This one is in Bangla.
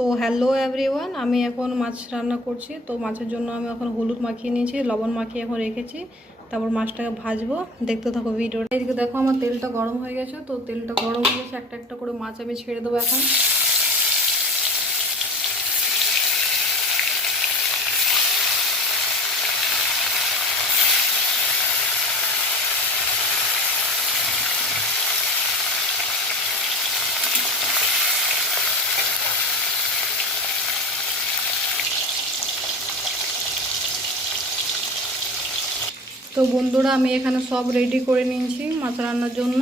তো হ্যালো এভরিওয়ান, আমি এখন মাছ রান্না করছি। তো মাছের জন্য আমি এখন হলুদ মাখিয়ে নিয়েছি, লবণ মাখিয়ে এখন রেখেছি। তারপর মাছটাকে ভাজবো, দেখতে থাকো ভিডিওটা। এদিকে দেখো আমার তেলটা গরম হয়ে গেছে। তো তেলটা গরম হয়ে গেছে, একটা একটা করে মাছ আমি ছেড়ে দেবো এখন। তো বন্ধুরা, আমি এখানে সব রেডি করে নিয়েছি মাছ রান্নার জন্য।